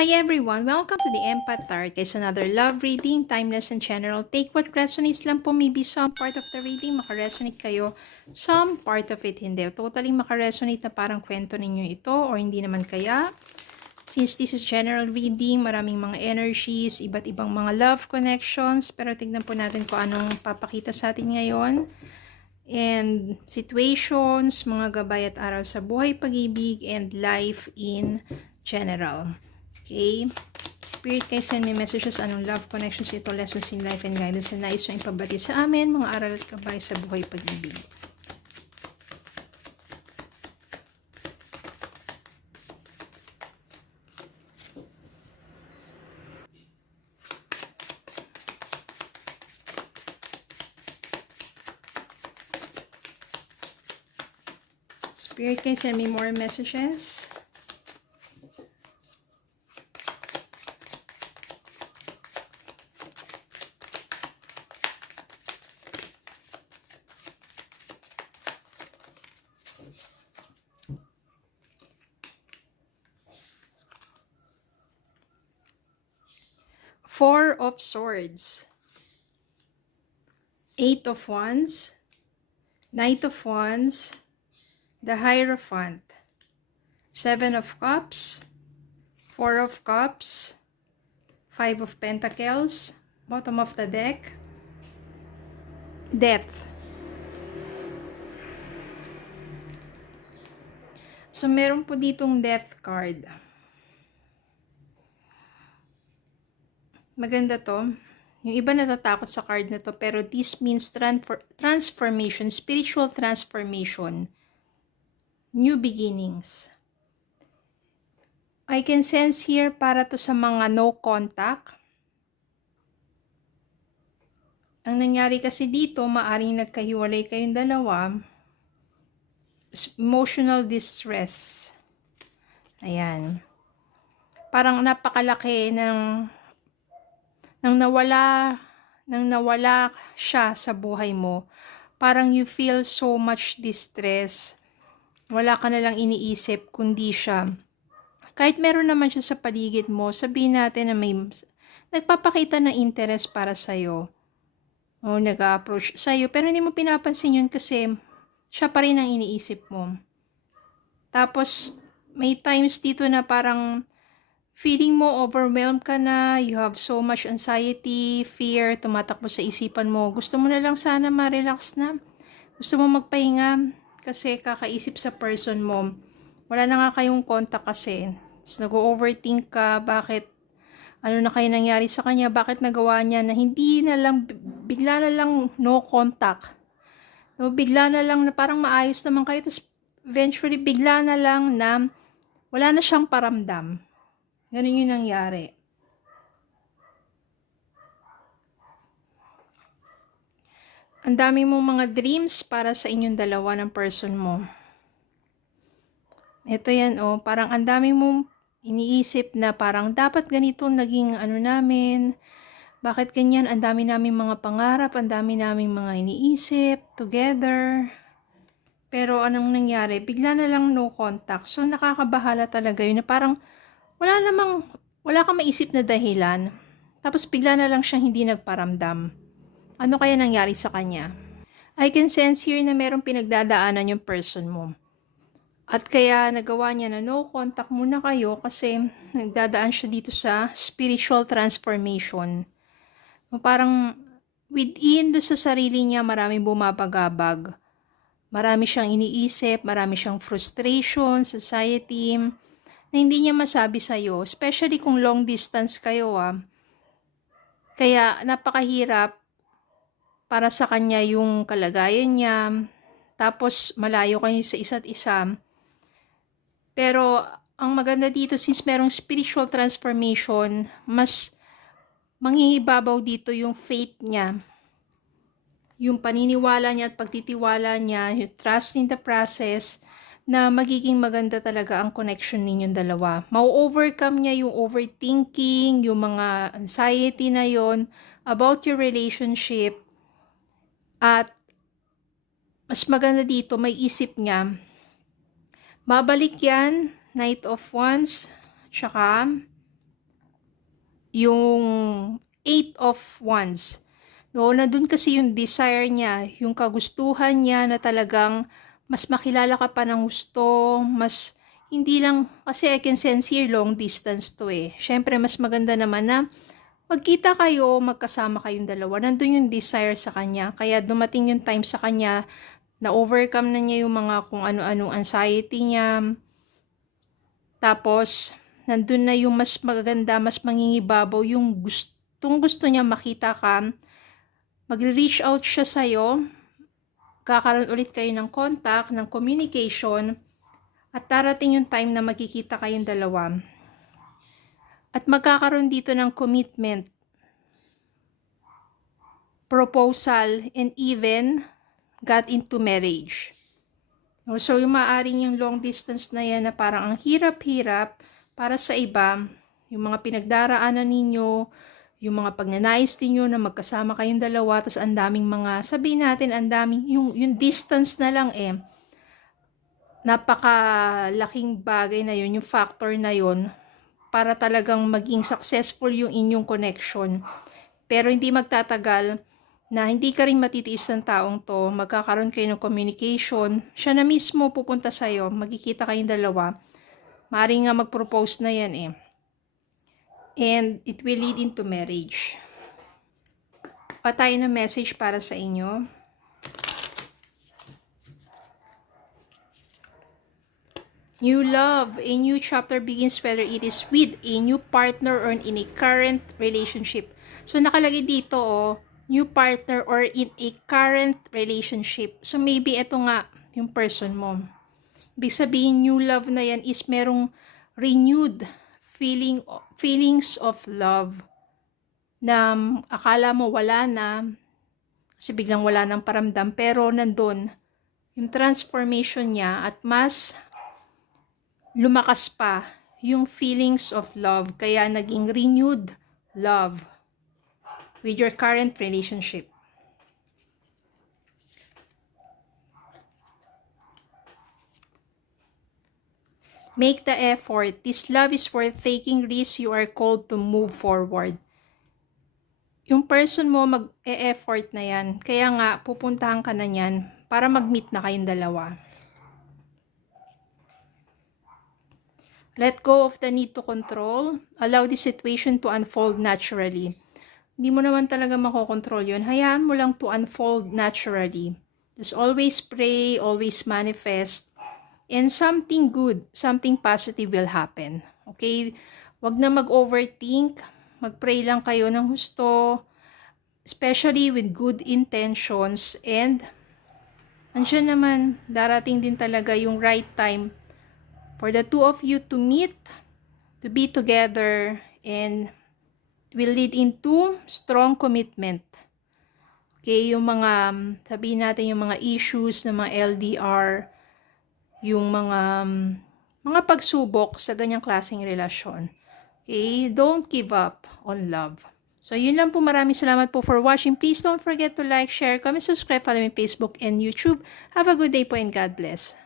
Hi everyone! Welcome to the Empath Tarot. Guys, another love reading, timeless and general. Take what resonates lang po. Maybe some part of the reading makaresonate kayo. Some part of it hindi. Totally makaresonate na parang kwento ninyo ito or hindi naman kaya. Since this is general reading, maraming mga energies, iba't ibang mga love connections. Pero tignan po natin kung anong papakita sa atin ngayon. And situations, mga gabay at aral sa buhay, pag-ibig, and life in general. Okay. Spirit, kayo send me messages. Anong love connections ito, lessons in life and guidance na nais yung ipabati sa amin, mga aral at gabay sa buhay, pag-ibig. Spirit, kayo send me more messages. Four of Swords, Eight of Wands, Knight of Wands, the Hierophant, Seven of Cups, Four of Cups, Five of Pentacles, bottom of the deck, Death. So, meron po ditong Death card. Maganda to. Yung iba natatakot sa card na to, pero this means transformation, spiritual transformation, new beginnings. I can sense here para to sa mga no contact. Ang nangyari kasi dito, maaring nagkahiwalay kayong dalawa, emotional distress. Ayan. Parang napakalaki nang nawala siya sa buhay mo, parang you feel so much distress. Wala ka na lang iniisip kundi siya. Kahit meron naman siya sa paligid mo, sabihin natin na may nagpapakita ng interest para sa'yo. O nag-approach sa'yo, pero hindi mo pinapansin yun kasi siya pa rin ang iniisip mo. Tapos, may times dito na parang feeling mo overwhelmed ka na, you have so much anxiety, fear, tumatakbo sa isipan mo. Gusto mo na lang sana ma-relax na. Gusto mo magpahinga kasi kakaisip sa person mo. Wala na nga kayong contact kasi. Nag-overthink ka, bakit, ano na kayo nangyari sa kanya, bakit nagawa niya na hindi na lang, bigla na lang no contact. No, bigla na lang na parang maayos naman kayo, tapos eventually bigla na lang na wala na siyang paramdam. Ganun yung nangyari. Ang dami mong mga dreams para sa inyong dalawa ng person mo. Ito yan, oh. Parang ang dami mong iniisip na parang dapat ganito naging ano namin. Bakit ganyan? Ang dami naming mga pangarap, ang dami naming mga iniisip together. Pero anong nangyari? Bigla na lang no contact. So nakakabahala talaga yun na parang wala kang maisip na dahilan. Tapos bigla na lang siyang hindi nagparamdam. Ano kaya nangyari sa kanya? I can sense here na merong pinagdadaanan yung person mo. At kaya nagawa niya na no contact muna kayo kasi nagdadaan siya dito sa spiritual transformation. Parang within do sa sarili niya maraming bumabagabag. Marami siyang iniisip, marami siyang frustration, anxiety, na hindi niya masabi sa'yo, especially kung long distance kayo Kaya napakahirap para sa kanya yung kalagayan niya, tapos malayo kayo sa isa't isa. Pero ang maganda dito, since merong spiritual transformation, mas manghihibabaw dito yung faith niya. Yung paniniwala niya at pagtitiwala niya, yung trust in the process, na magiging maganda talaga ang connection ninyong dalawa. Mau-overcome niya yung overthinking, yung mga anxiety na yon about your relationship. At mas maganda dito, may isip niya. Babalik yan, Knight of Wands, tsaka yung Eight of Wands. No, nandun kasi yung desire niya, yung kagustuhan niya na talagang mas makilala ka pa ng gusto, mas hindi lang, kasi I can sense here long distance to eh. Syempre, mas maganda naman na magkita kayo, magkasama kayong dalawa. Nandun yung desire sa kanya. Kaya dumating yung time sa kanya na overcome na niya yung mga kung ano-anong anxiety niya. Tapos, nandun na yung mas maganda, mas mangingibabaw yung gusto niya makita ka. Magre-reach out siya sa'yo. Kakaroon ulit kayo ng contact, ng communication. At darating yung time na magkikita kayong dalawa. At magkakaroon dito ng commitment, proposal, and even got into marriage. So, yung maaaring yung long distance na yan na parang ang hirap-hirap para sa iba, yung mga pinagdaraanan ninyo, yung mga pagnanais ninyo na magkasama kayong dalawa, tapos ang daming mga, sabihin natin, ang daming, yung distance na lang eh, napakalaking bagay na yun, yung factor na yun, para talagang maging successful yung inyong connection. Pero hindi magtatagal na hindi ka rin matitiis ng taong to, magkakaroon kayo ng communication, siya na mismo pupunta sa'yo, magkikita kayong dalawa, maaaring nga mag-propose na yan eh. And it will lead into marriage. Pa tayo ng message para sa inyo. New love, a new chapter begins whether it is with a new partner or in a current relationship. So nakalagay dito new partner or in a current relationship. So maybe ito nga yung person mo. Ibig sabihin new love na yan is merong renewed feelings of love na akala mo wala na kasi biglang wala nang paramdam pero nandun yung transformation niya at mas lumakas pa yung feelings of love, kaya naging renewed love with your current relationship. Make the effort. This love is worth taking risks. You are called to move forward. Yung person mo mag-e-effort na yan, kaya nga pupuntahan ka na yan para mag-meet na kayong dalawa. Let go of the need to control. Allow the situation to unfold naturally. Hindi mo naman talaga makokontrol yun. Hayaan mo lang to unfold naturally. Just always pray, always manifest. And something good, something positive will happen. Okay? Wag na mag-overthink. Mag-pray lang kayo ng gusto. Especially with good intentions. And andyan naman, darating din talaga yung right time for the two of you to meet, to be together, and will lead into strong commitment. Okay, yung mga, sabihin natin yung mga issues ng mga LDR, yung mga pagsubok sa ganyang klaseng relasyon. Okay, don't give up on love. So, yun lang po. Maraming salamat po for watching. Please don't forget to like, share, comment, subscribe, follow me Facebook and YouTube. Have a good day po and God bless.